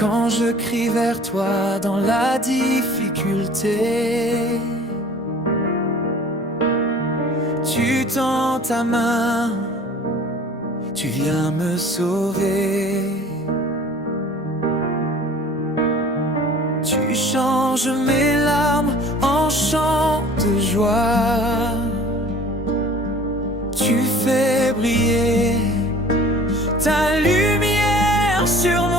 Quand je crie vers toi dans la difficulté, tu tends ta main, tu viens me sauver. Tu changes mes larmes en chants de joie. Tu fais briller ta lumière sur moi.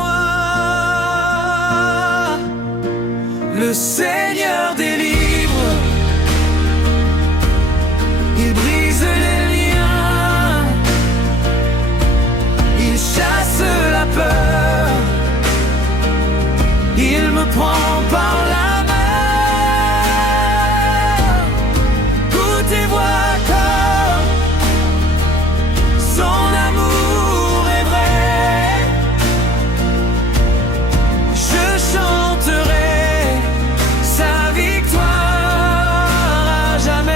Le Seigneur délivre, il brise les liens, il chasse la peur, il me prend par la main. Goûte et vois comme son amour est vrai. Je chanterai sa victoire à jamais.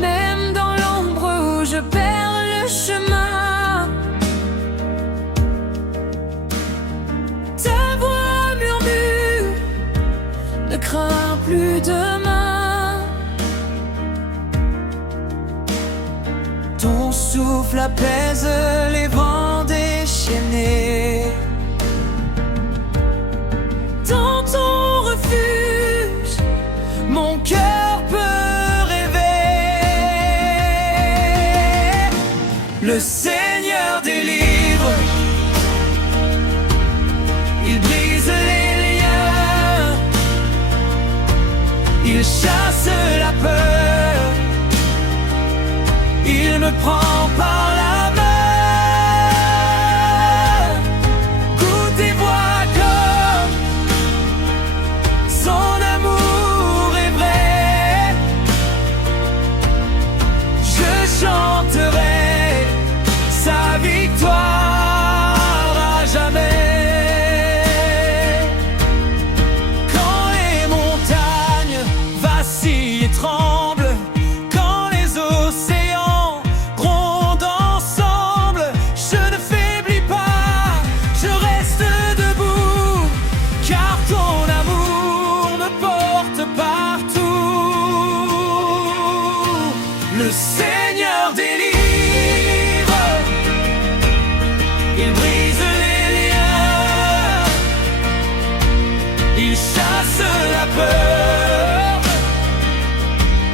Même dans l'ombre où je perds le chemin, ta voix murmure, ne crains plus demain. Ton souffle apaise les vents déchaînés. Dans ton refuge, mon cœur peut rêver. Le Seigneur délivre, il brise les liens, il chasse la peur, il me prend par la main. Goûte et vois comme son amour est vrai. Je chanterai sa victoire à jamais. Quand les montagnes vacillent et tremblent, quand les océans grondent ensemble, je ne faiblis pas, je reste debout, car ton amour me porte partout. Le Seigneur délivre, il brise les liens, il chasse la peur,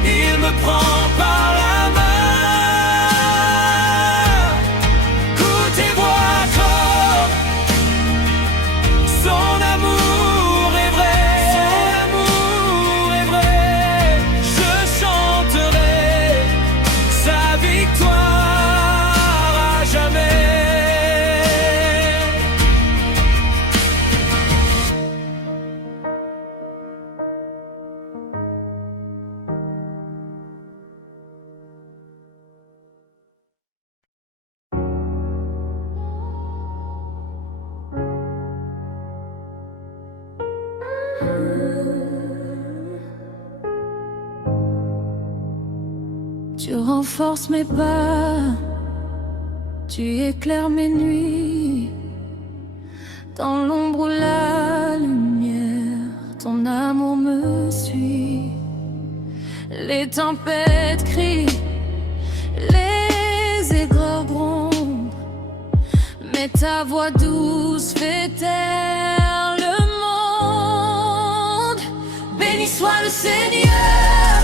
il me prend par la main. Goûte et vois comme son amour est vrai. Son amour est vrai. Je chanterai sa victoire à jamais. Tu renforces mes pas, tu éclaires mes nuits. Dans l'ombre ou la lumière, ton amour me suit. Les tempêtes crient, les aigreurs grondent, mais ta voix douce fait taire le monde. Béni soit le Seigneur,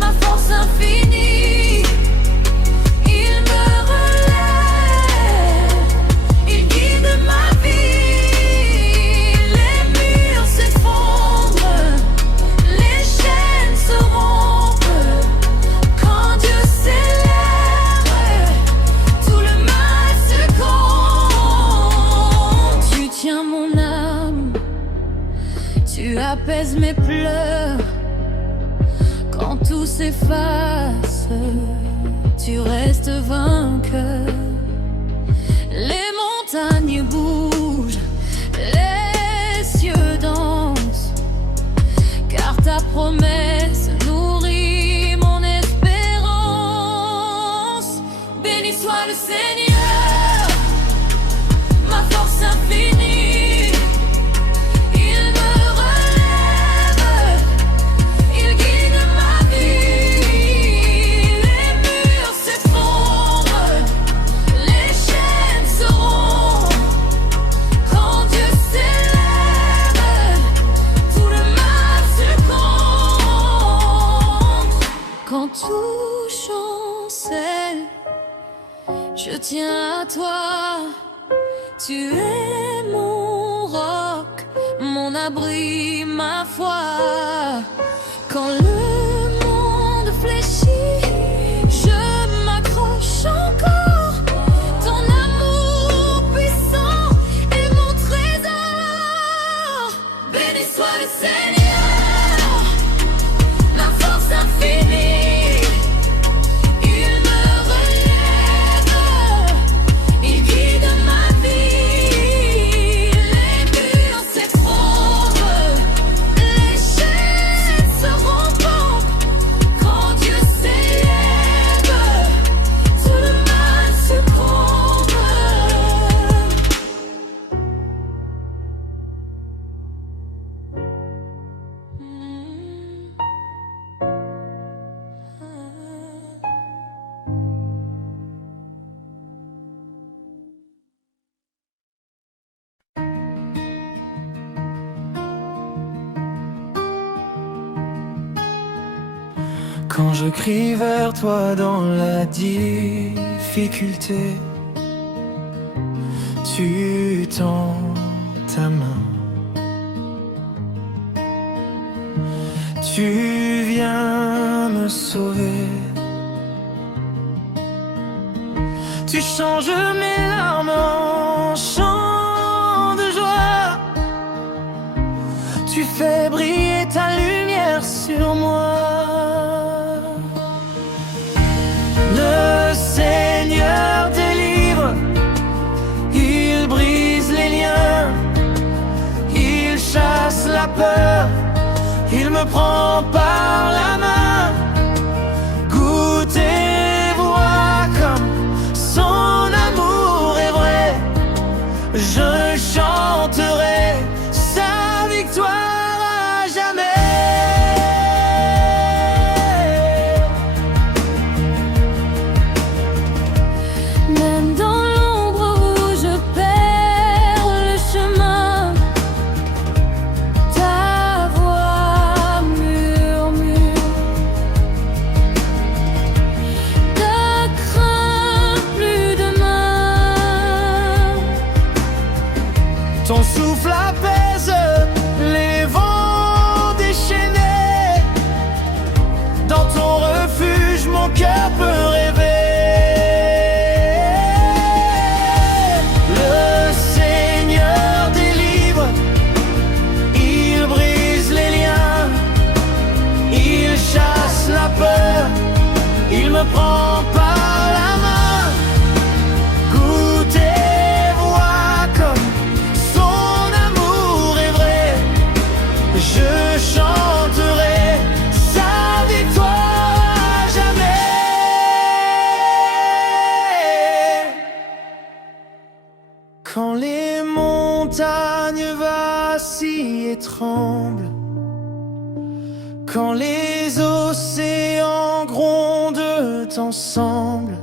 ma force infinie. Il me relève, il guide ma vie. Les murs s'effondrent, les chaînes se rompent. Quand Dieu s'élève, tout le mal succombe. Tu tiens mon âme, tu apaises mes pleurs. Quand tout s'efface, tu restes vainqueur. Les montagnes bougent, les cieux dansent, car ta promesse nourrit mon espérance. Béni soit le Seigneur. Tu es mon roc, mon abri, ma foi. Quand le monde fléchit, je m'accroche encore. Ton amour puissant est mon trésor. Béni soit le Seigneur, ma force infinie. Il me relève, il guide ma vie. Les murs s'effondrent, les chaînes se rompent. Quand Dieu s'élève, tout le mal succombe. Quand je crie vers toi dans la difficulté, tu tends ta main. Tu viens me sauver. Tu changes mes larmes en chants de joie. Tu fais briller ta lumière sur moi. Le Seigneur délivre, il brise les liens, il chasse la peur, il me prend par la main. Goûte et vois comme son amour est vrai. Je chanterai sa victoire à jamais. Même dans l'ombre où je perds le chemin, ta voix murmure. Ne crains plus demain. Ton souffle apaise les vents déchaînés. Dans ton refuge, mon cœur peut rêver. Le Seigneur délivre, il brise les liens, il chasse la peur, il me prend par la main. Goûte et vois comme son amour est vrai. Je chanterai sa victoire à jamais. Quand les montagnes vacillent et tremblent, quand les océans grondent ensemble,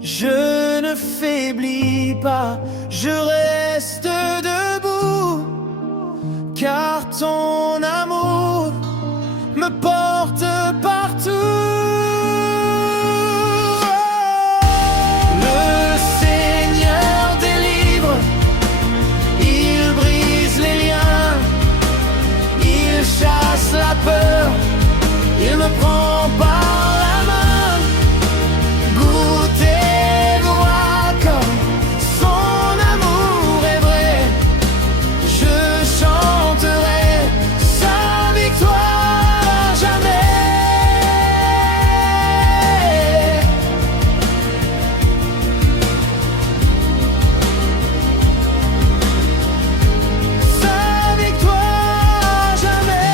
je ne faiblis pas, je reste debout, car ton amour me porte partout. Le Seigneur délivre, il brise les liens, il chasse la peur, il me prend par la main. Goûte et vois comme son amour est vrai. Je chanterai sa victoire à jamais. Sa victoire à jamais.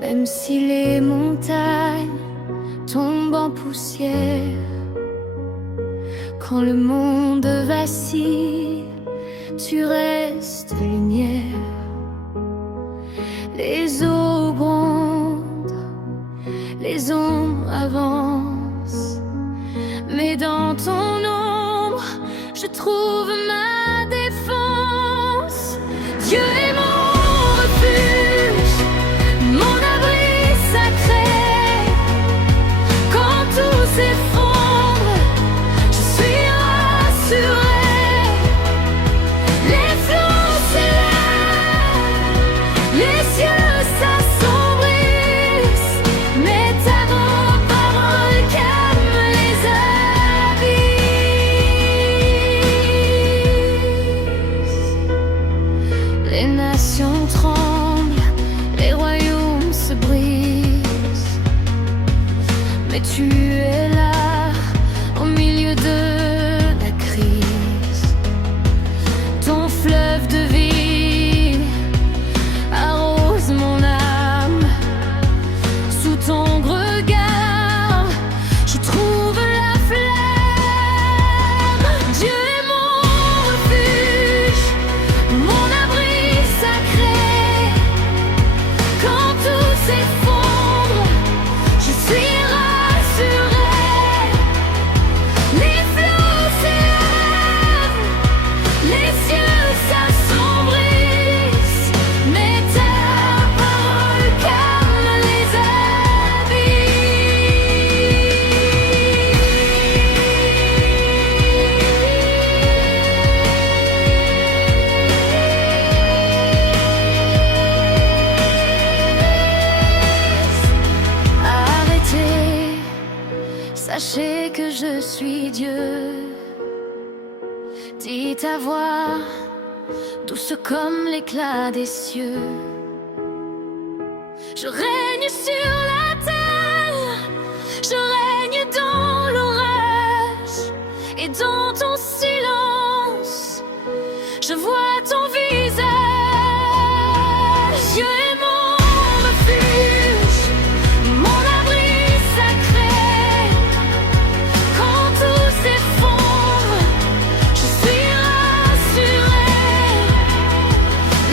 Même si les montagnes tombent en poussière, quand le monde vacille, tu restes lumière. Les eaux grondent, les ondes avance. Mais dans ton ombre, je trouve ma défense. Dieu est mon refuge, mon abri sacré. Quand tout s'effondre, je suis rassurée. Les flots s'élèvent, les cieux s'assombrissent, mais ta parole calme les abysses. Les nations tremblent, les royaumes se brisent, mais tu es là au milieu de la crise. Ton fleuve de vie arrose mon âme. Sous ton regard, je trouve la flamme. Dieu est mon refuge, mon abri sacré. Quand tout s'effondre, je suis rassurée. Les flots s'élèvent, les cieux s'assombrissent, mais ta parole calme les abysses. Arrêtez, sachez que je suis Dieu. Dis ta voix, douce comme l'éclat des cieux. Je règne sur la terre, je règne dans l'orage, et dans ton silence, je vois ton visage. Dieu est mon refuge, mon abri sacré. Quand tout s'effondre, je suis rassurée.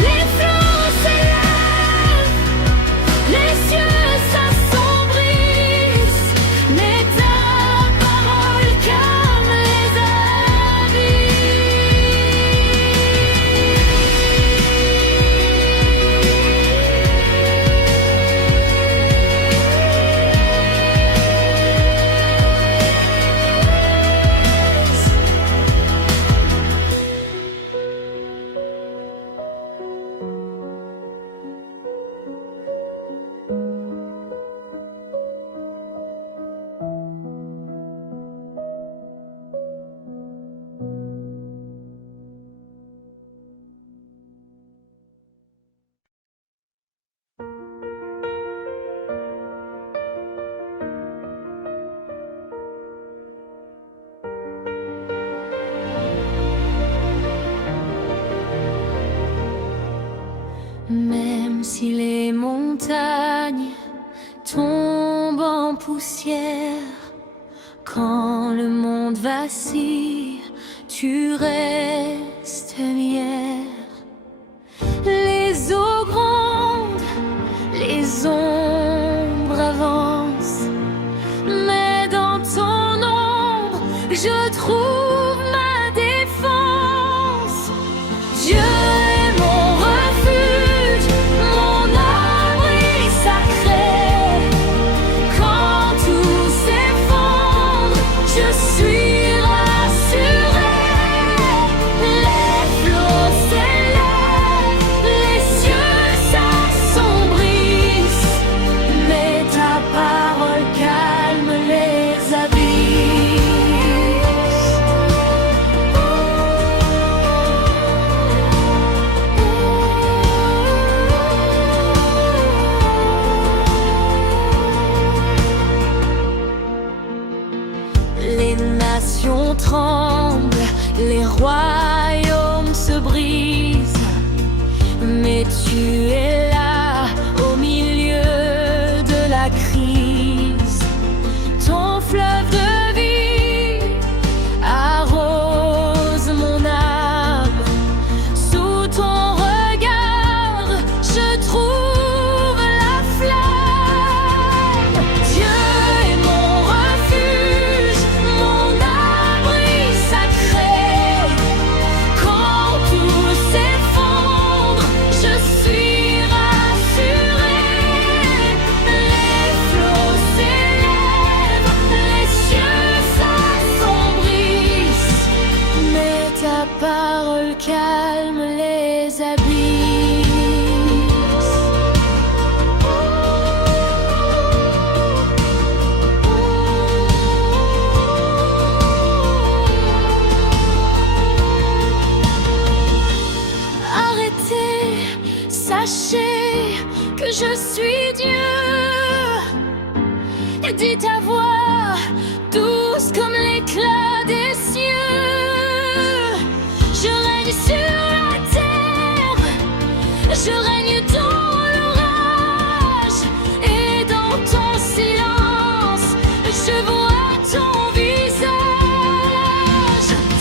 Les flots s'élèvent, les cieux s'assombrissent, mais ta parole calme les abysses. Même si les montagnes tombent en poussière, quand le monde vacille, tu restes lumière. Les eaux grondes, les ombres avancent, mais dans ton ombre, je trouve ma défense. Dieu est mon refuge, mon abri sacré. Quand tout s'effondre, je suis rassurée. Les flots s'élèvent, les cieux s'assombrissent, mais ta parole calme les abysses. Les nations tremblent, les royaumes se brisent, mais tu es là au milieu de la crise. Ton fleuve de vie arrose mon âme. Sous ton regard, je trouve la flamme. Dieu est mon voix, douce comme l'éclat des cieux. Je règne sur la terre, je règne dans l'orage, et dans ton silence, je vois ton visage.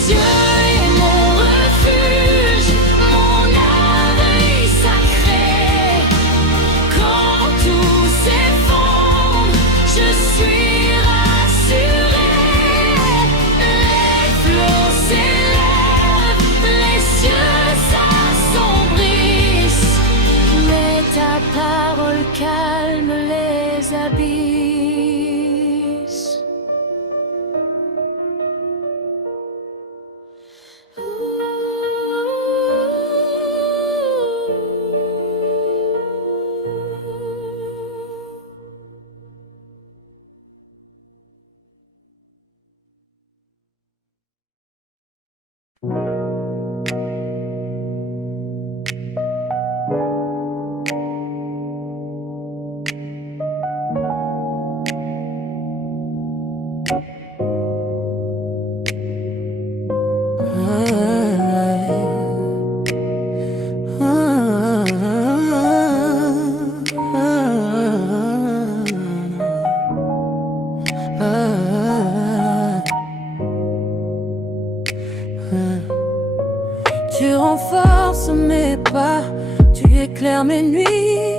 Dieu est mon refuge, mon abri sacré. Quand tout s'effondre, je suis rassuré. Les flots s'élèvent, les cieux s'assombrissent, mais ta parole calme les abysses. Tu renforces mes pas, tu éclaires mes nuits.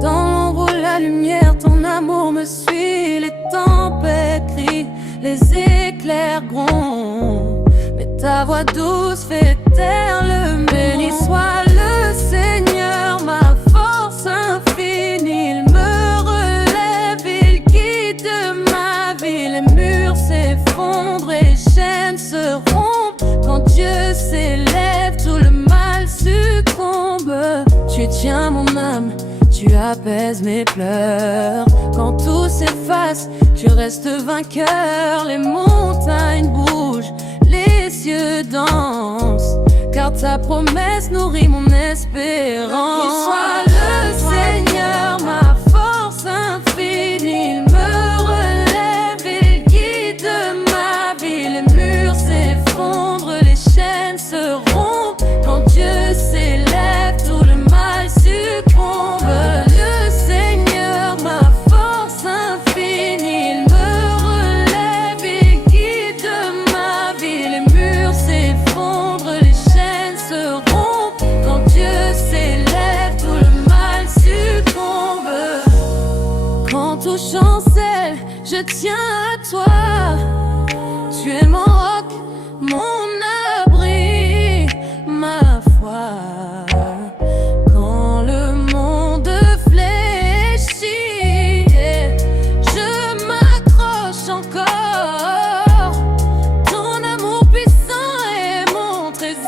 Dans l'ombre ou la lumière, ton amour me suit. Les tempêtes crient, les éclairs grondent, mais ta voix douce fait taire le monde. Béni soit le Seigneur, ma force infinie. Il me relève, il guide ma vie. Les murs s'effondrent et les chaînes se rompent. Quand Dieu s'élève, tout le mal succombe. Tu tiens mon âme, tu apaises mes pleurs. Quand tout s'efface, tu restes vainqueur. Les montagnes bougent, les cieux dansent, car ta promesse nourrit mon espérance. Qu'il soit le Seigneur, ma force infinie. Il me relève, il guide ma vie. Les murs s'effondrent, les chaînes se rompent. Quand Dieu s'élève, tout le mal succombe. Le Seigneur, ma force infinie. Il me relève, il guide ma vie. Les murs s'effondrent, les chaînes se rompent. Quand Dieu s'élève, tout le mal succombe. Quand tout chancelle, je tiens à toi. Tu es mon roc, mon abri, ma foi. Quand le monde fléchit, je m'accroche encore. Ton amour puissant est mon trésor.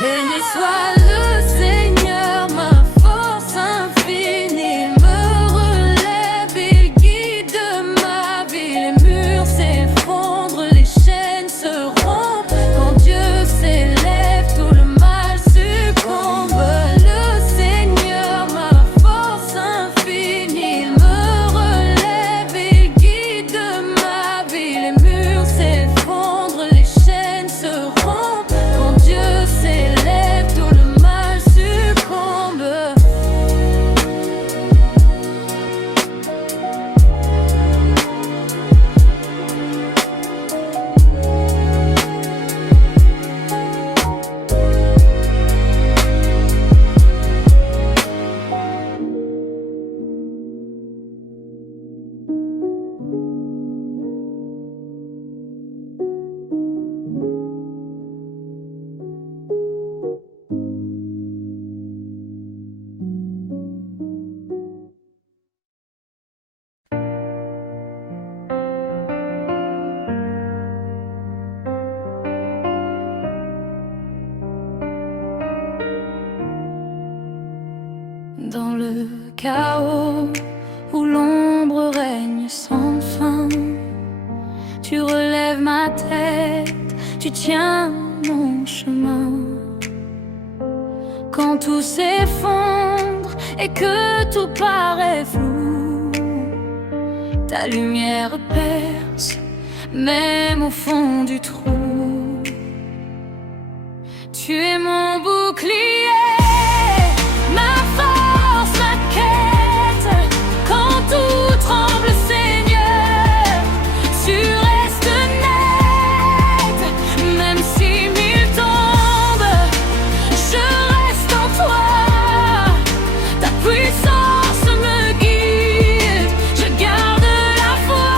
Béni soit le Seigneur, ma force infinie. Il me relève, il guide ma vie. Les murs s'effondrent, les chaînes se rompent. Quand Dieu s'élève, tout le mal succombe. Le Seigneur, ma force infinie. Il me relève, il guide ma vie. Les murs s'effondrent, les chaînes se rompent. Quand Dieu s'élève, tout le mal succombe. Dans le chaos où l'ombre règne sans fin, tu relèves ma tête, tu tiens mon chemin. quand tout s'effondre et que tout paraît flou, ta lumière perce, même au fond du trou. Tu es mon bouclier, ma force, ma quête. Quand tout tremble, Seigneur, tu restes net. Même si mille tombent, je reste en toi. Ta puissance me guide, je garde la foi.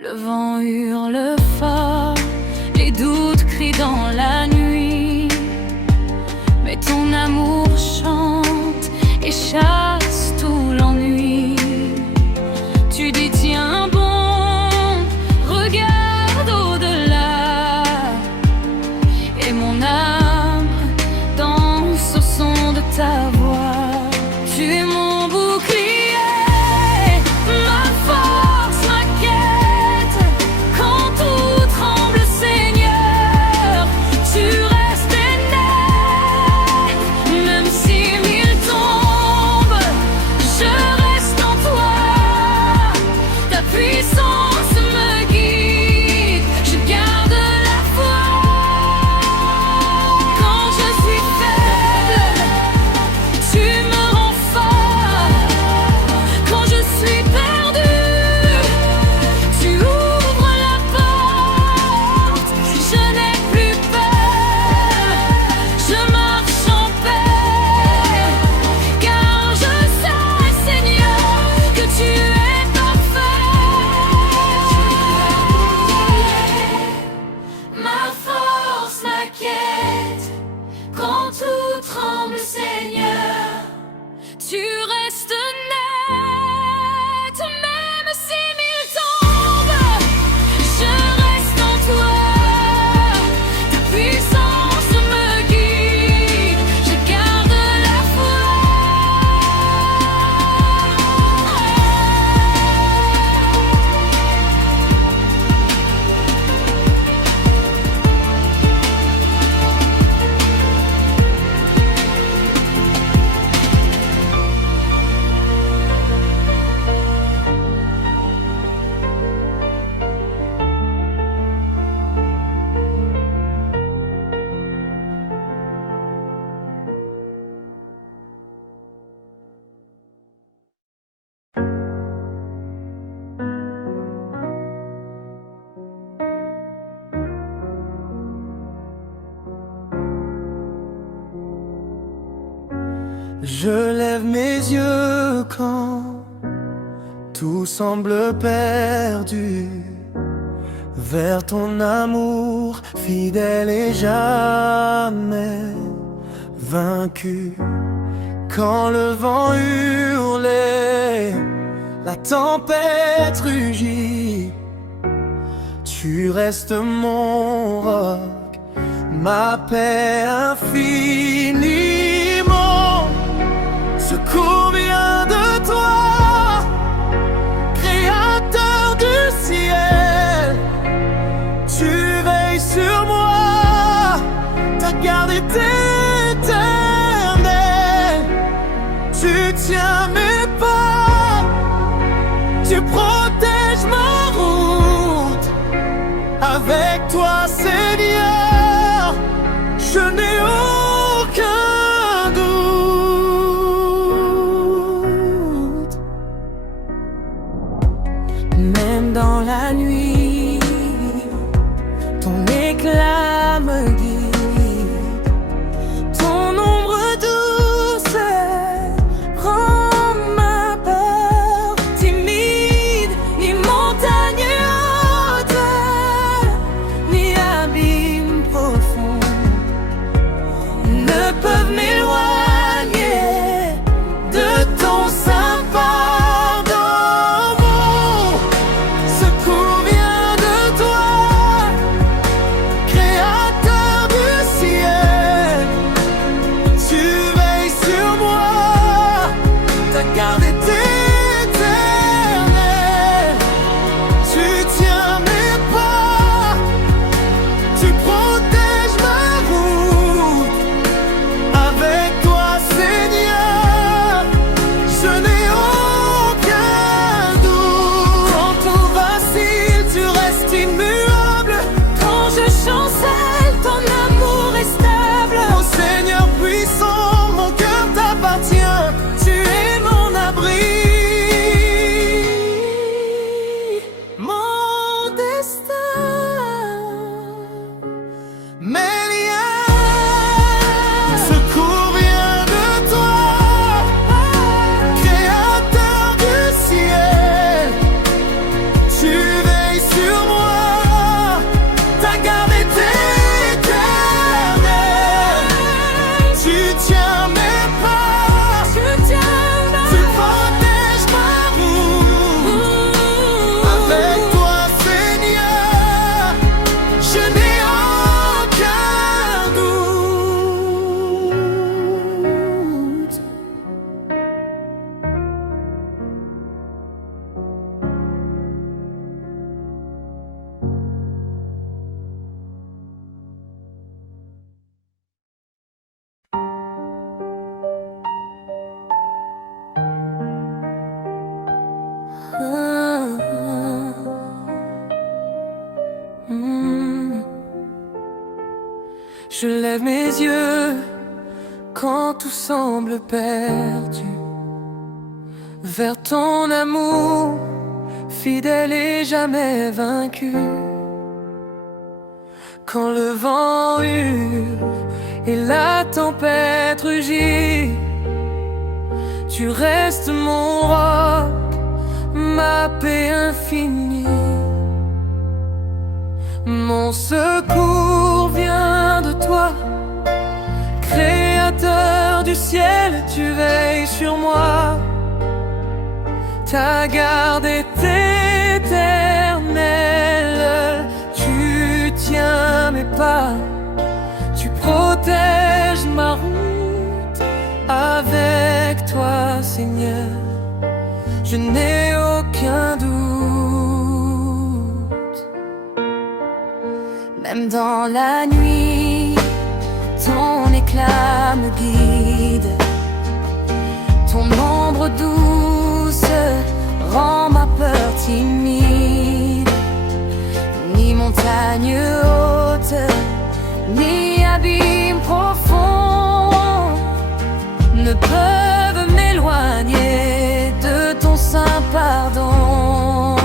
Le vent hurle fort, les doutes crient dans la nuit, mais ton amour chante et chasse tout l'ennui. Tu dis tiens bon, regarde au-delà, et mon âme danse au son de ta voix. Tu es mon bouclier, ma force, ma quête. Quand tout tremble, Seigneur, tu restes net. Même si mille tombent, je reste en toi. Ta puissance me guide, je garde la foi. Quand je suis faible, tu me rends fort. Quand je suis perdu, tu ouvres la porte. Je n'ai plus peur, je marche en paix, car je sais, Seigneur, que tu es parfait. Ma force, ma quête. Quand tout tremble, Seigneur, tu restes net. Même si mille tombent, je reste en toi. Ta puissance me guide, je garde la foi. Je lève mes yeux quand tout semble perdu, vers ton amour fidèle et jamais vaincu. Quand le vent hurlait, la tempête rugit, tu restes mon roc, ma paix infinie. Mon secours vient de toi, créateur du ciel. Tu veilles sur moi, ta garde est éternelle. Tu tiens mes pas, tu protèges ma route. Avec toi, Seigneur, je n'ai aucun doute. Même dans la nuit, ton éclat me guide. Ton ombre douce rend ma peur timide. Ni montagne haute, ni abîme profond Je lève mes yeux quand tout semble perdu, vers ton amour, fidèle et jamais vaincu. Quand le vent hurle et la tempête rugit, tu restes mon roc, ma paix infinie. Mon secours vient de toi, Créateur du ciel, tu veilles sur moi. Ta garde est éternelle, tu tiens mes pas, tu protèges ma route. Avec toi, Seigneur, je n'ai aucun doute. Même dans la nuit, ton éclat me guide. Ton ombre douce rend ma peur timide. Ni montagne haute, ni abîme profond ne peuvent m'éloigner de ton saint pardon.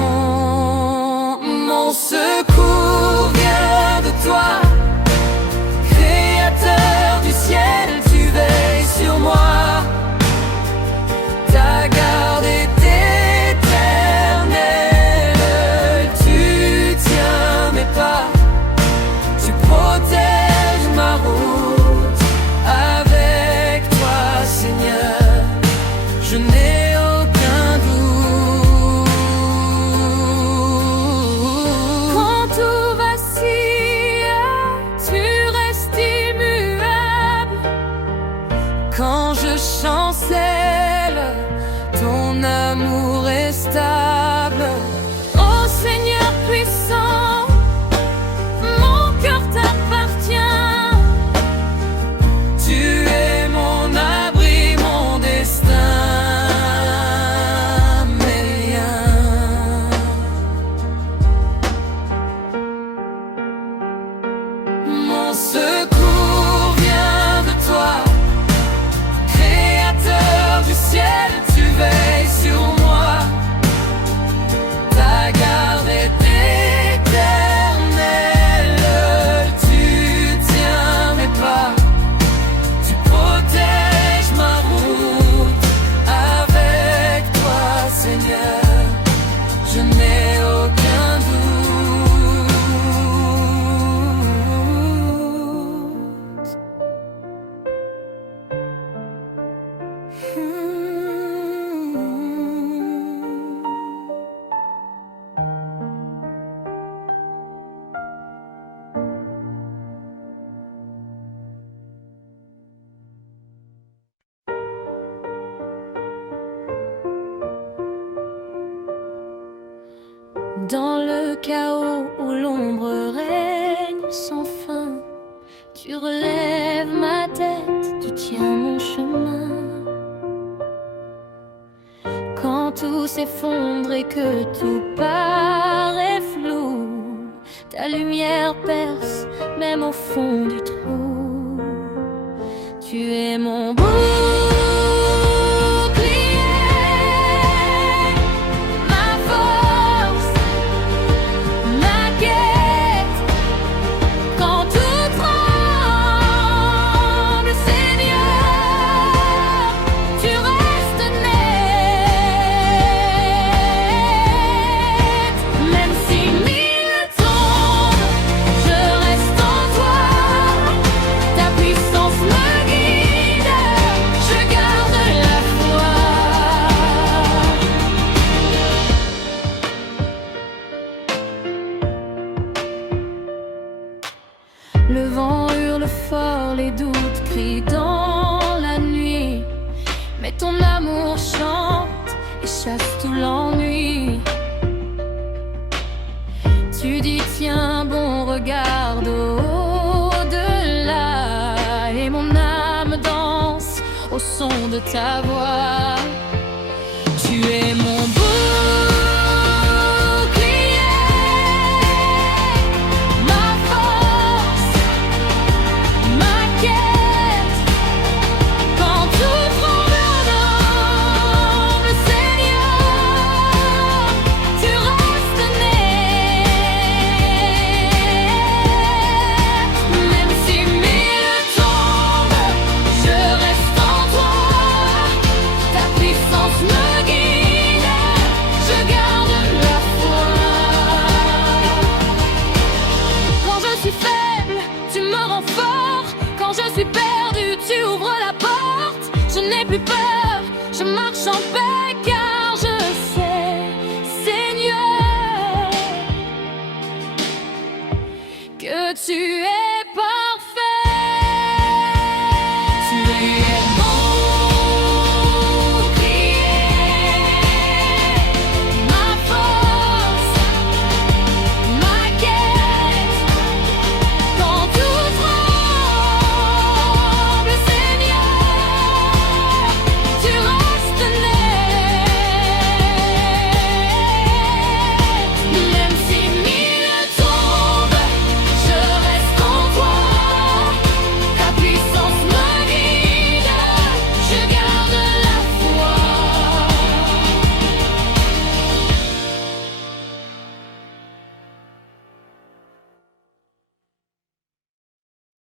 Mon secours vient de toi, Créateur du ciel, tu veilles sur moi. Ta garde est éternelle, tu tiens mes pas, tu protèges ma route. Avec toi, Seigneur, je n'ai aucun doute. Quand tout vacille, tu restes immuable. Quand je chancelle, ton amour est stable. Ô Seigneur puissant, mon cœur t'appartient. Tu es mon abri, mon destin, mes liens. Mon secours vient de toi, Créateur du ciel, tu veilles sur moi. Ta garde est éternelle, tu tiens mes pas, tu protèges ma route. Avec toi, Seigneur, je n'ai aucun doute. Dans le chaos où l'ombre règne sans fin, tu relèves ma tête, tu tiens mon chemin. Quand tout s'effondre et que tout paraît flou, ta lumière perce même au fond du trou. Tu es mon bouclier, ma force, ma quête. Quand tout tremble, Seigneur, tu restes net. Même si mille tombent, je reste en toi. Ta puissance me guide, je garde la foi. Le vent hurle fort, les doutes crient dans la nuit, mais ton amour chante et chasse tout l'ennui. Tu dis tiens bon, regarde au-delà, et mon âme danse au son de ta voix. Tu es mon bouclier, ma force, en paix car je sais, Seigneur, que tu es